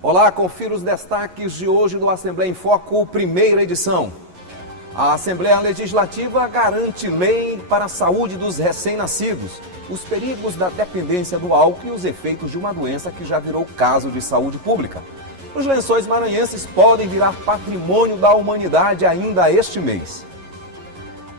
Olá, confira os destaques de hoje do Assembleia em Foco, primeira edição. A Assembleia Legislativa garante lei para a saúde dos recém-nascidos, os perigos da dependência do álcool e os efeitos de uma doença que já virou caso de saúde pública. Os Lençóis Maranhenses podem virar patrimônio da humanidade ainda este mês.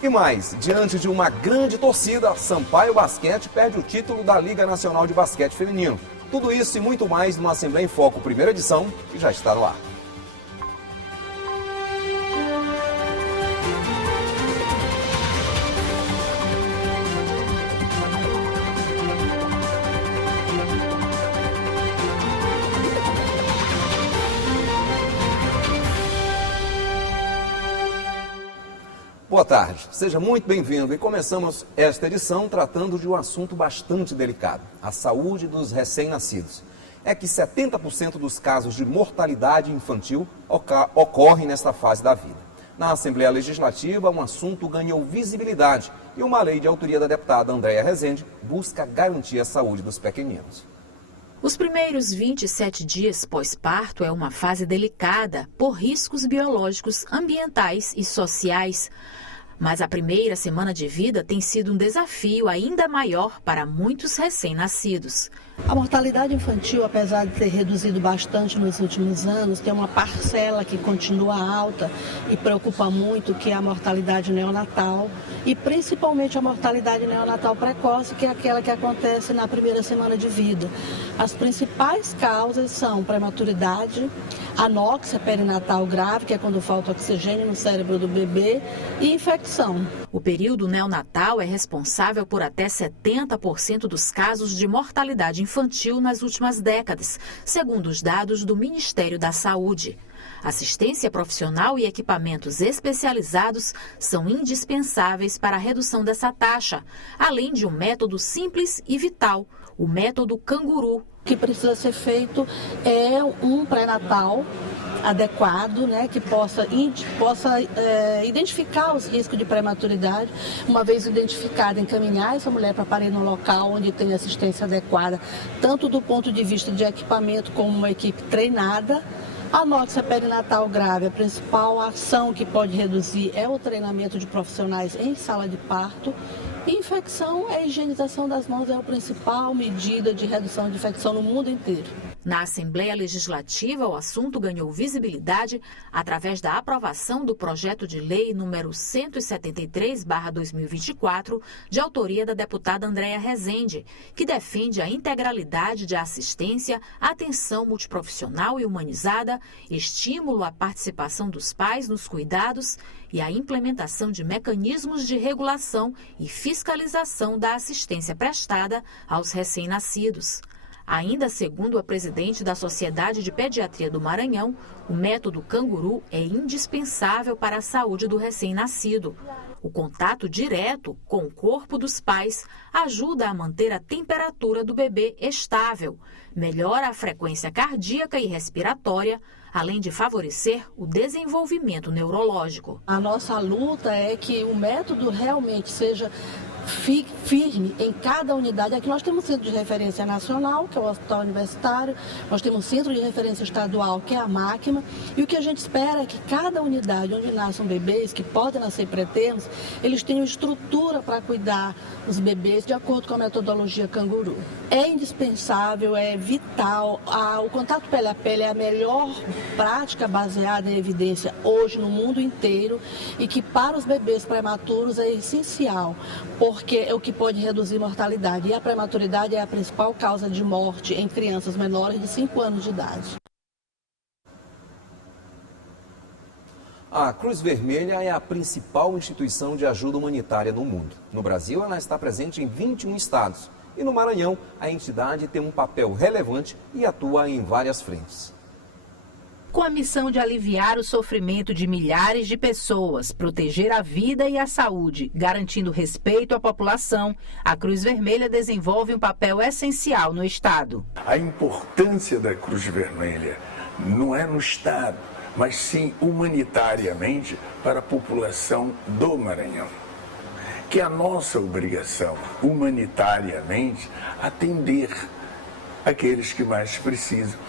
E mais, diante de uma grande torcida, Sampaio Basquete perde o título da Liga Nacional de Basquete Feminino. Tudo isso e muito mais no Assembleia em Foco, primeira edição, que já está no ar. Boa tarde, seja muito bem-vindo e começamos esta edição tratando de um assunto bastante delicado, a saúde dos recém-nascidos. É que 70% dos casos de mortalidade infantil ocorrem nesta fase da vida. Na Assembleia Legislativa, um assunto ganhou visibilidade e uma lei de autoria da deputada Andréia Rezende busca garantir a saúde dos pequeninos. Os primeiros 27 dias pós-parto é uma fase delicada por riscos biológicos, ambientais e sociais. Mas a primeira semana de vida tem sido um desafio ainda maior para muitos recém-nascidos. A mortalidade infantil, apesar de ter reduzido bastante nos últimos anos, tem uma parcela que continua alta e preocupa muito, que é a mortalidade neonatal e principalmente a mortalidade neonatal precoce, que é aquela que acontece na primeira semana de vida. As principais causas são prematuridade, anóxia perinatal grave, que é quando falta oxigênio no cérebro do bebê, e infecção. O período neonatal é responsável por até 70% dos casos de mortalidade infantil nas últimas décadas, segundo os dados do Ministério da Saúde. Assistência profissional e equipamentos especializados são indispensáveis para a redução dessa taxa, além de um método simples e vital, o método Canguru. O que precisa ser feito é um pré-natal adequado, que possa identificar os riscos de prematuridade. Uma vez identificada, encaminhar essa mulher para parir no local onde tem assistência adequada, tanto do ponto de vista de equipamento como uma equipe treinada. A anóxia perinatal grave, a principal ação que pode reduzir é o treinamento de profissionais em sala de parto. E infecção, a higienização das mãos é a principal medida de redução de infecção no mundo inteiro. Na Assembleia Legislativa, o assunto ganhou visibilidade através da aprovação do projeto de lei número 173/2024, de autoria da deputada Andréia Rezende, que defende a integralidade de assistência, atenção multiprofissional e humanizada, estímulo à participação dos pais nos cuidados e a implementação de mecanismos de regulação e fiscalização da assistência prestada aos recém-nascidos. Ainda segundo a presidente da Sociedade de Pediatria do Maranhão, o método Canguru é indispensável para a saúde do recém-nascido. O contato direto com o corpo dos pais ajuda a manter a temperatura do bebê estável, melhora a frequência cardíaca e respiratória, além de favorecer o desenvolvimento neurológico. A nossa luta é que o método realmente seja firme em cada unidade. Aqui nós temos um centro de referência nacional, que é o Hospital Universitário, nós temos um centro de referência estadual, que é a Máquina, e o que a gente espera é que cada unidade onde nasçam bebês, que podem nascer pré-termos, eles tenham estrutura para cuidar dos bebês de acordo com a metodologia Canguru. É indispensável, é vital, o contato pele a pele é a melhor prática baseada em evidência hoje no mundo inteiro e que para os bebês prematuros é essencial, porque é o que pode reduzir mortalidade. E a prematuridade é a principal causa de morte em crianças menores de 5 anos de idade. A Cruz Vermelha é a principal instituição de ajuda humanitária no mundo. No Brasil, ela está presente em 21 estados. E no Maranhão, a entidade tem um papel relevante e atua em várias frentes. Com a missão de aliviar o sofrimento de milhares de pessoas, proteger a vida e a saúde, garantindo respeito à população, a Cruz Vermelha desenvolve um papel essencial no Estado. A importância da Cruz Vermelha não é no Estado, mas sim humanitariamente para a população do Maranhão. Que é a nossa obrigação, humanitariamente, atender aqueles que mais precisam.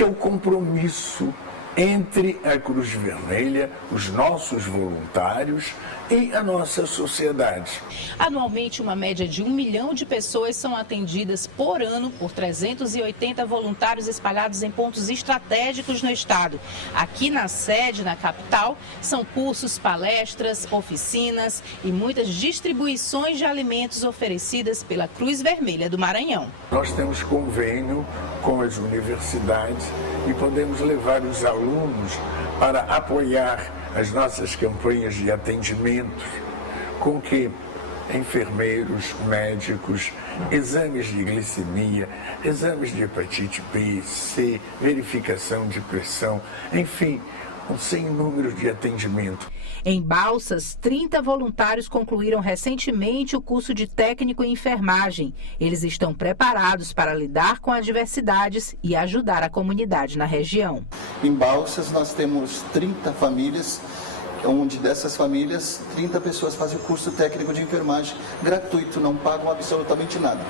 que é o compromisso entre a Cruz Vermelha, os nossos voluntários e a nossa sociedade. Anualmente, uma média de 1 milhão de pessoas são atendidas por ano por 380 voluntários espalhados em pontos estratégicos no estado. Aqui na sede, na capital, são cursos, palestras, oficinas e muitas distribuições de alimentos oferecidas pela Cruz Vermelha do Maranhão. Nós temos convênio com as universidades e podemos levar os alunos para apoiar as nossas campanhas de atendimento, com que enfermeiros, médicos, exames de glicemia, exames de hepatite B, C, verificação de pressão, enfim, um sem número de atendimento. Em Balsas, 30 voluntários concluíram recentemente o curso de técnico em enfermagem. Eles estão preparados para lidar com adversidades e ajudar a comunidade na região. Em Balsas, nós temos 30 famílias, onde dessas famílias, 30 pessoas fazem o curso técnico de enfermagem gratuito, não pagam absolutamente nada.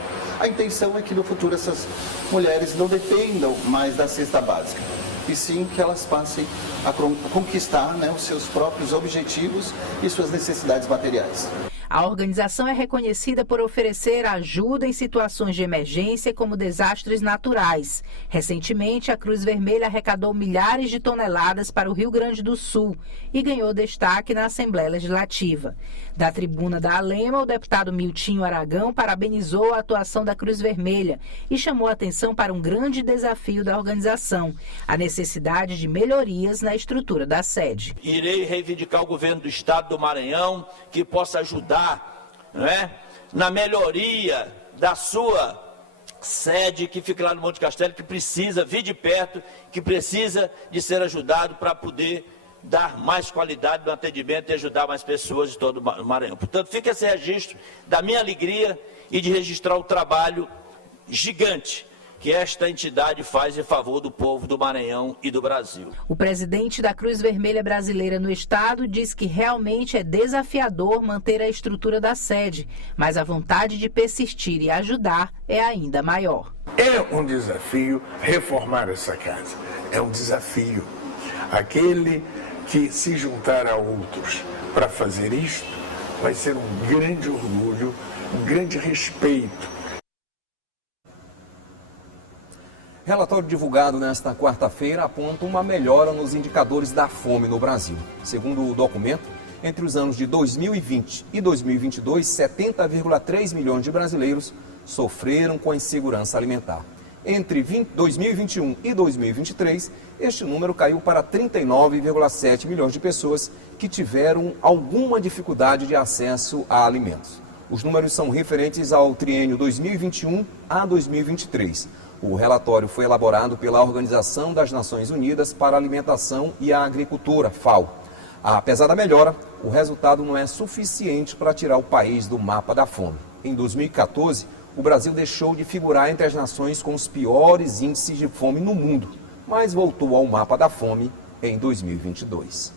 A intenção é que no futuro essas mulheres não dependam mais da cesta básica, e sim que elas passem a conquistar, os seus próprios objetivos e suas necessidades materiais. A organização é reconhecida por oferecer ajuda em situações de emergência como desastres naturais. Recentemente, a Cruz Vermelha arrecadou milhares de toneladas para o Rio Grande do Sul e ganhou destaque na Assembleia Legislativa. Da tribuna da Alema, o deputado Miltinho Aragão parabenizou a atuação da Cruz Vermelha e chamou a atenção para um grande desafio da organização, a necessidade de melhorias na estrutura da sede. Irei reivindicar ao governo do estado do Maranhão que possa ajudar na melhoria da sua sede que fica lá no Monte Castelo, que precisa vir de perto, que precisa de ser ajudado para poder dar mais qualidade no atendimento e ajudar mais pessoas de todo o Maranhão. Portanto, fica esse registro da minha alegria e de registrar o trabalho gigante que esta entidade faz em favor do povo do Maranhão e do Brasil. O presidente da Cruz Vermelha Brasileira no estado diz que realmente é desafiador manter a estrutura da sede, mas a vontade de persistir e ajudar é ainda maior. É um desafio reformar essa casa, é um desafio. Aquele que se juntar a outros para fazer isto vai ser um grande orgulho, um grande respeito. Relatório divulgado nesta quarta-feira aponta uma melhora nos indicadores da fome no Brasil. Segundo o documento, entre os anos de 2020 e 2022, 70,3 milhões de brasileiros sofreram com a insegurança alimentar. Entre 2021 e 2023, este número caiu para 39,7 milhões de pessoas que tiveram alguma dificuldade de acesso a alimentos. Os números são referentes ao triênio 2021 a 2023. O relatório foi elaborado pela Organização das Nações Unidas para a Alimentação e a Agricultura, FAO. Apesar da melhora, o resultado não é suficiente para tirar o país do mapa da fome. Em 2014, o Brasil deixou de figurar entre as nações com os piores índices de fome no mundo, mas voltou ao mapa da fome em 2022.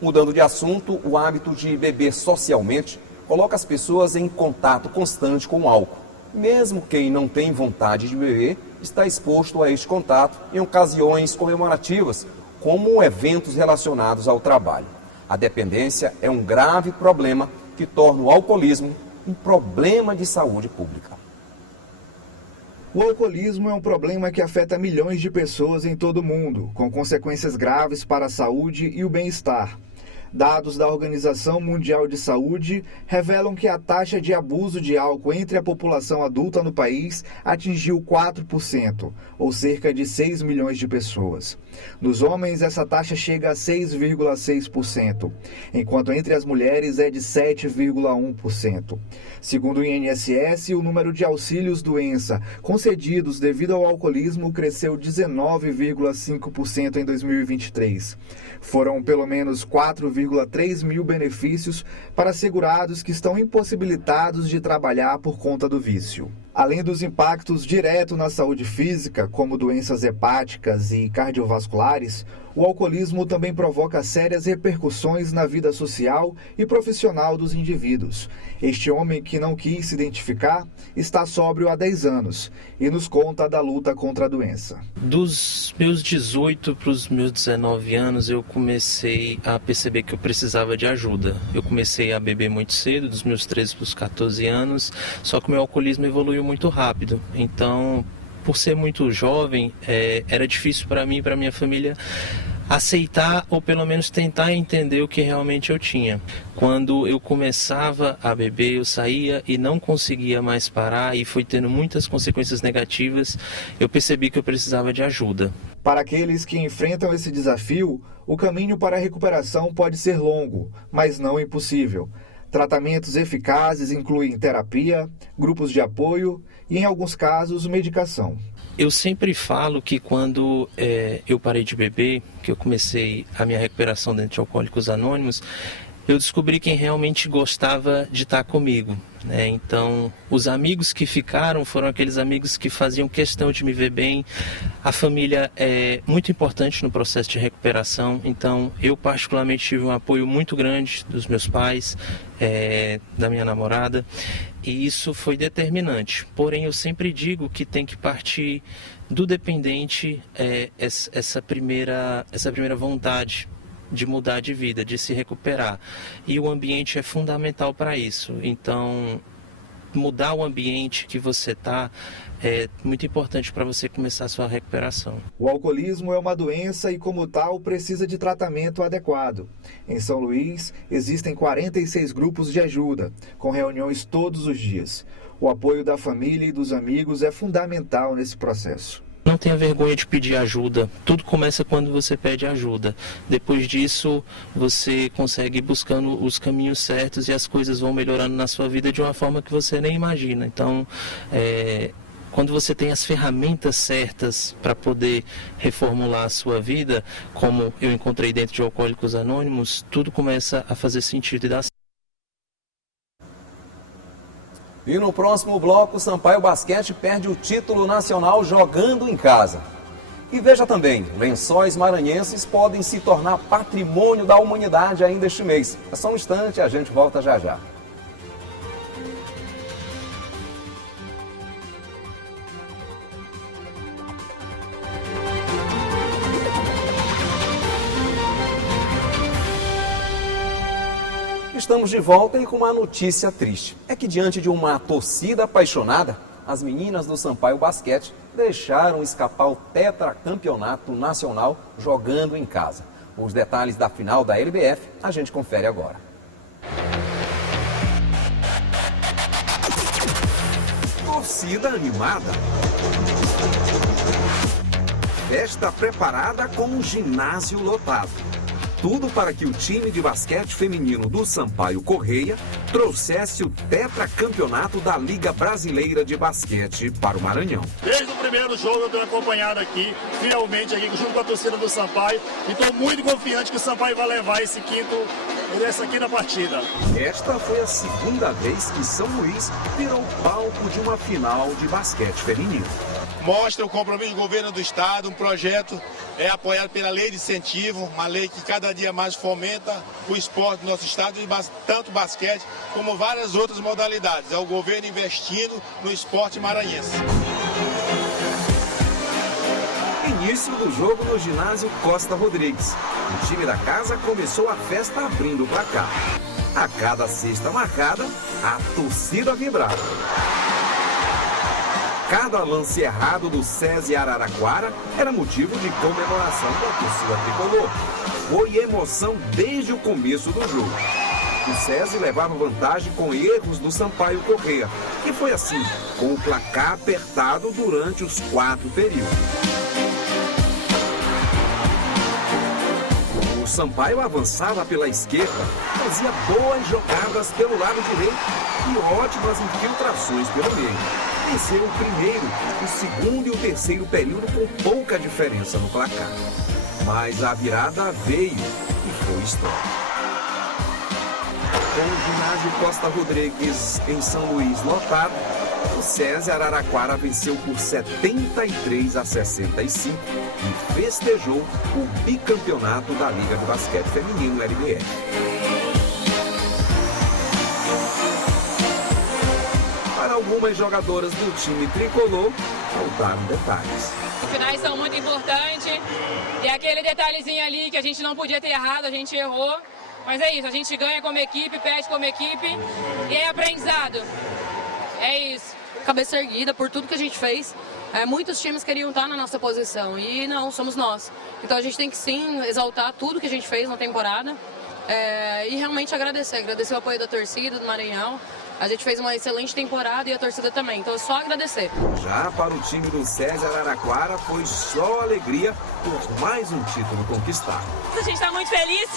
Mudando de assunto, o hábito de beber socialmente coloca as pessoas em contato constante com o álcool. Mesmo quem não tem vontade de beber está exposto a este contato em ocasiões comemorativas, como eventos relacionados ao trabalho. A dependência é um grave problema que torna o alcoolismo um problema de saúde pública. O alcoolismo é um problema que afeta milhões de pessoas em todo o mundo, com consequências graves para a saúde e o bem-estar. Dados da Organização Mundial de Saúde revelam que a taxa de abuso de álcool entre a população adulta no país atingiu 4%, ou cerca de 6 milhões de pessoas. Nos homens, essa taxa chega a 6,6%, enquanto entre as mulheres é de 7,1%. Segundo o INSS, o número de auxílios-doença concedidos devido ao alcoolismo cresceu 19,5% em 2023. Foram pelo menos 4,3 mil benefícios para segurados que estão impossibilitados de trabalhar por conta do vício. Além dos impactos diretos na saúde física, como doenças hepáticas e cardiovasculares, O alcoolismo também provoca sérias repercussões na vida social e profissional dos indivíduos. Este homem, que não quis se identificar, está sóbrio há 10 anos e nos conta da luta contra a doença. Dos meus 18 para os meus 19 anos, eu comecei a perceber que eu precisava de ajuda. Eu comecei a beber muito cedo, dos meus 13 para os 14 anos, só que o meu alcoolismo evoluiu muito rápido. Então, por ser muito jovem, era difícil para mim e para minha família aceitar ou pelo menos tentar entender o que realmente eu tinha. Quando eu começava a beber, eu saía e não conseguia mais parar e foi tendo muitas consequências negativas. Eu percebi que eu precisava de ajuda. Para aqueles que enfrentam esse desafio, o caminho para a recuperação pode ser longo, mas não impossível. Tratamentos eficazes incluem terapia, grupos de apoio e, em alguns casos, medicação. Eu sempre falo que quando eu parei de beber, que eu comecei a minha recuperação dentro de Alcoólicos Anônimos, eu descobri quem realmente gostava de estar comigo, né? Então, os amigos que ficaram foram aqueles amigos que faziam questão de me ver bem. A família é muito importante no processo de recuperação, então eu particularmente tive um apoio muito grande dos meus pais, da minha namorada, e isso foi determinante. Porém, eu sempre digo que tem que partir do dependente essa primeira vontade de mudar de vida, de se recuperar. E o ambiente é fundamental para isso. Então, mudar o ambiente que você está é muito importante para você começar a sua recuperação. O alcoolismo é uma doença e, como tal, precisa de tratamento adequado. Em São Luís, existem 46 grupos de ajuda, com reuniões todos os dias. O apoio da família e dos amigos é fundamental nesse processo. Não tenha vergonha de pedir ajuda. Tudo começa quando você pede ajuda. Depois disso, você consegue ir buscando os caminhos certos e as coisas vão melhorando na sua vida de uma forma que você nem imagina. Então, quando você tem as ferramentas certas para poder reformular a sua vida, como eu encontrei dentro de Alcoólicos Anônimos, tudo começa a fazer sentido e dar certo. E no próximo bloco, Sampaio Basquete perde o título nacional jogando em casa. E veja também, lençóis maranhenses podem se tornar patrimônio da humanidade ainda este mês. É só um instante, a gente volta já já. Estamos de volta e com uma notícia triste. É que diante de uma torcida apaixonada, as meninas do Sampaio Basquete deixaram escapar o tetracampeonato nacional jogando em casa. Os detalhes da final da LBF a gente confere agora. Torcida animada. Festa preparada com um ginásio lotado. Tudo para que o time de basquete feminino do Sampaio Correia trouxesse o tetracampeonato da Liga Brasileira de Basquete para o Maranhão. Desde o primeiro jogo eu tenho acompanhado aqui, fielmente aqui, junto com a torcida do Sampaio, e estou muito confiante que o Sampaio vai levar essa quinta partida. Esta foi a segunda vez que São Luís virou palco de uma final de basquete feminino. Mostra o compromisso do governo do estado, um projeto apoiado pela lei de incentivo, uma lei que cada dia mais fomenta o esporte do nosso estado, e tanto basquete como várias outras modalidades. É o governo investindo no esporte maranhense. Início do jogo no ginásio Costa Rodrigues. O time da casa começou a festa abrindo o placar. A cada cesta marcada, a torcida vibrava. Cada lance errado do SESI Araraquara era motivo de comemoração da torcida tricolor. Foi emoção desde o começo do jogo. O SESI levava vantagem com erros do Sampaio Correia, e foi assim, com o placar apertado durante os 4 períodos. O Sampaio avançava pela esquerda, fazia boas jogadas pelo lado direito e ótimas infiltrações pelo meio. Venceu o primeiro, o segundo e o terceiro período com pouca diferença no placar. Mas a virada veio e foi história. Com o ginásio Costa Rodrigues em São Luís lotado, O SESI Araraquara venceu por 73-65 e festejou o bicampeonato da Liga de Basquete Feminino LBF. Para algumas jogadoras do time tricolor, faltaram detalhes. Os finais são muito importantes. Tem aquele detalhezinho ali que a gente não podia ter errado, a gente errou. Mas é isso, a gente ganha como equipe, perde como equipe e é aprendizado. É isso. Cabeça erguida por tudo que a gente fez. Muitos times queriam estar na nossa posição e não, somos nós. Então a gente tem que sim exaltar tudo que a gente fez na temporada e realmente agradecer o apoio da torcida do Maranhão. A gente fez uma excelente temporada e a torcida também, então é só agradecer. Já para o time do SESI Araraquara foi só alegria por mais um título conquistado. A gente está muito feliz.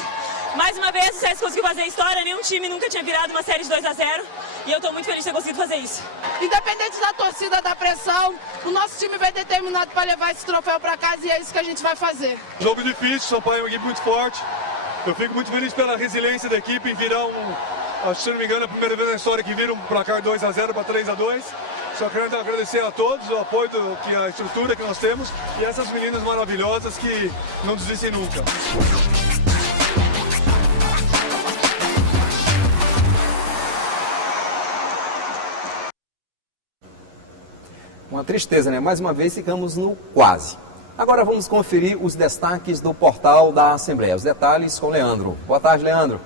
Mais uma vez o SESI conseguiu fazer história, nenhum time nunca tinha virado uma série de 2-0 e eu estou muito feliz de ter conseguido fazer isso. Independente da torcida, da pressão, o nosso time vai determinado para levar esse troféu para casa e é isso que a gente vai fazer. Jogo difícil, São Paulo é uma equipe muito forte. Eu fico muito feliz pela resiliência da equipe em virar se não me engano, é a primeira vez na história que vira um placar 2-0 para 3-2. Só quero agradecer a todos o apoio, a estrutura que nós temos e essas meninas maravilhosas que não desistem nunca. Uma tristeza, né? Mais uma vez ficamos no quase. Agora vamos conferir os destaques do portal da Assembleia. Os detalhes com Leandro. Boa tarde, Leandro.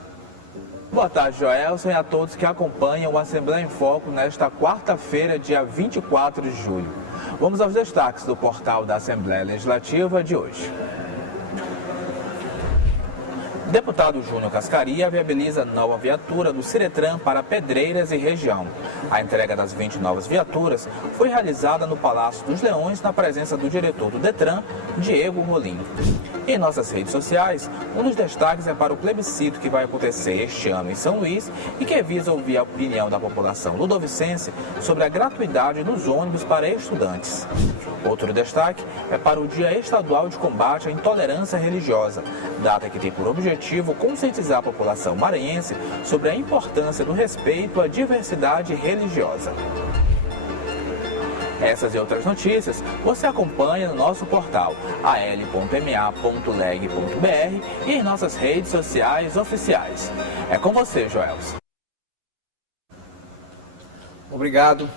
Boa tarde, Joelson, e a todos que acompanham o Assembleia em Foco nesta quarta-feira, dia 24 de julho. Vamos aos destaques do portal da Assembleia Legislativa de hoje. Deputado Júnior Cascaria viabiliza nova viatura do Ciretran para Pedreiras e região. A entrega das 20 novas viaturas foi realizada no Palácio dos Leões, na presença do diretor do Detran, Diego Rolim. Em nossas redes sociais, um dos destaques é para o plebiscito que vai acontecer este ano em São Luís e que visa ouvir a opinião da população ludovicense sobre a gratuidade dos ônibus para estudantes. Outro destaque é para o Dia Estadual de Combate à Intolerância Religiosa, data que tem por objetivo conscientizar a população maranhense sobre a importância do respeito à diversidade religiosa. Essas e outras notícias você acompanha no nosso portal al.ma.leg.br e em nossas redes sociais oficiais. É com você, Joelson. Obrigado.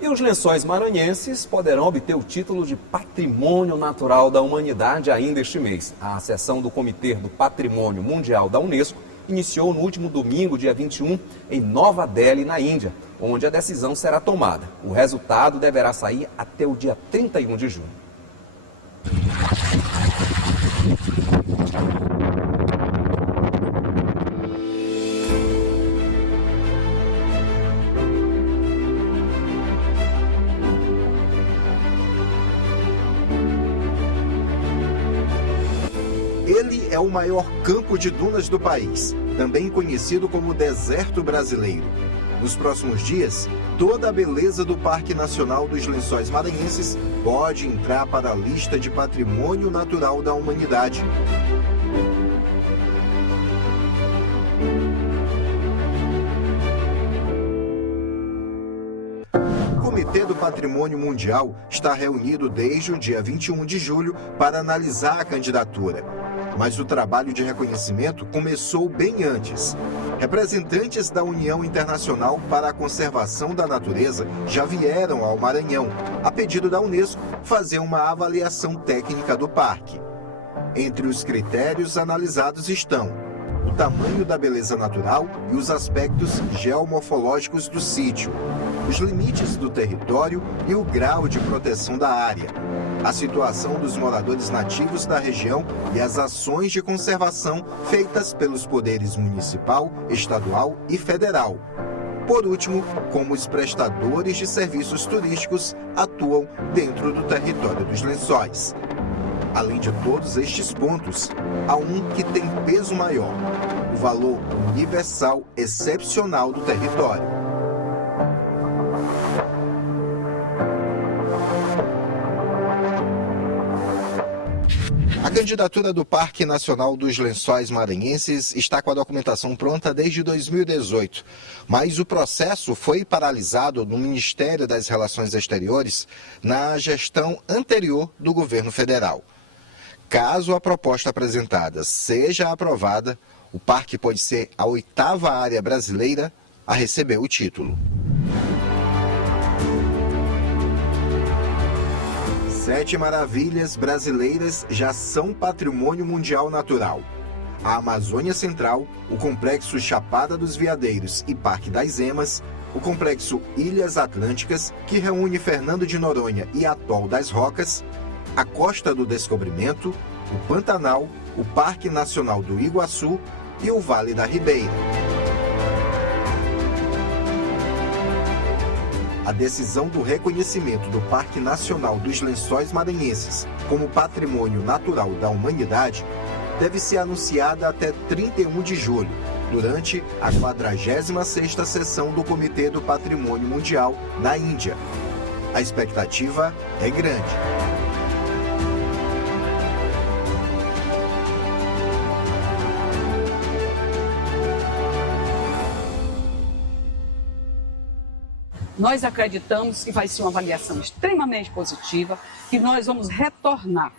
E os Lençóis Maranhenses poderão obter o título de Patrimônio Natural da Humanidade ainda este mês. A sessão do Comitê do Patrimônio Mundial da Unesco iniciou no último domingo, dia 21, em Nova Delhi, na Índia, onde a decisão será tomada. O resultado deverá sair até o dia 31 de junho. Ele é o maior campo de dunas do país, também conhecido como Deserto Brasileiro. Nos próximos dias, toda a beleza do Parque Nacional dos Lençóis Maranhenses pode entrar para a lista de Patrimônio Natural da Humanidade. O Comitê do Patrimônio Mundial está reunido desde o dia 21 de julho para analisar a candidatura. Mas o trabalho de reconhecimento começou bem antes. Representantes da União Internacional para a Conservação da Natureza já vieram ao Maranhão, a pedido da Unesco, fazer uma avaliação técnica do parque. Entre os critérios analisados estão o tamanho da beleza natural e os aspectos geomorfológicos do sítio, os limites do território e o grau de proteção da área, a situação dos moradores nativos da região e as ações de conservação feitas pelos poderes municipal, estadual e federal. Por último, como os prestadores de serviços turísticos atuam dentro do território dos Lençóis. Além de todos estes pontos, há um que tem peso maior: o valor universal excepcional do território. A candidatura do Parque Nacional dos Lençóis Maranhenses está com a documentação pronta desde 2018, mas o processo foi paralisado no Ministério das Relações Exteriores na gestão anterior do governo federal. Caso a proposta apresentada seja aprovada, o parque pode ser a 8ª área brasileira a receber o título. 7 maravilhas brasileiras já são patrimônio mundial natural. A Amazônia Central, o Complexo Chapada dos Veadeiros e Parque das Emas, o Complexo Ilhas Atlânticas, que reúne Fernando de Noronha e Atol das Rocas, a Costa do Descobrimento, o Pantanal, o Parque Nacional do Iguaçu e o Vale da Ribeira. A decisão do reconhecimento do Parque Nacional dos Lençóis Maranhenses como Patrimônio Natural da Humanidade deve ser anunciada até 31 de julho, durante a 46ª sessão do Comitê do Patrimônio Mundial na Índia. A expectativa é grande. Nós acreditamos que vai ser uma avaliação extremamente positiva, que nós vamos retornar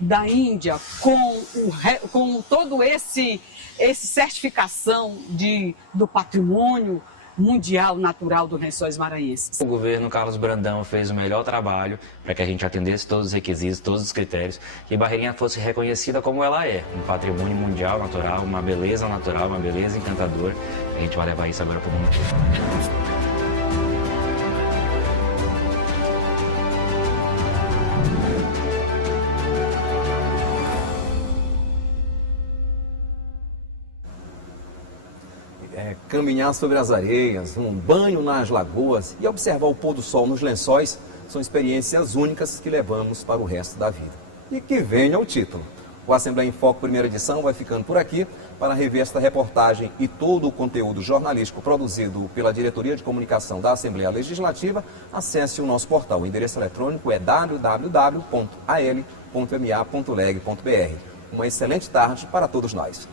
da Índia com todo esse certificação do patrimônio mundial natural dos Lençóis Maranhenses. O governo Carlos Brandão fez o melhor trabalho para que a gente atendesse todos os requisitos, todos os critérios, que Barreirinha fosse reconhecida como ela é, um patrimônio mundial natural, uma beleza natural, uma beleza encantadora. A gente vai levar isso agora para o mundo todo. Caminhar sobre as areias, um banho nas lagoas e observar o pôr do sol nos lençóis são experiências únicas que levamos para o resto da vida. E que venha o título. O Assembleia em Foco, primeira edição, vai ficando por aqui. Para rever esta reportagem e todo o conteúdo jornalístico produzido pela Diretoria de Comunicação da Assembleia Legislativa, acesse o nosso portal. O endereço eletrônico é www.al.ma.leg.br. Uma excelente tarde para todos nós.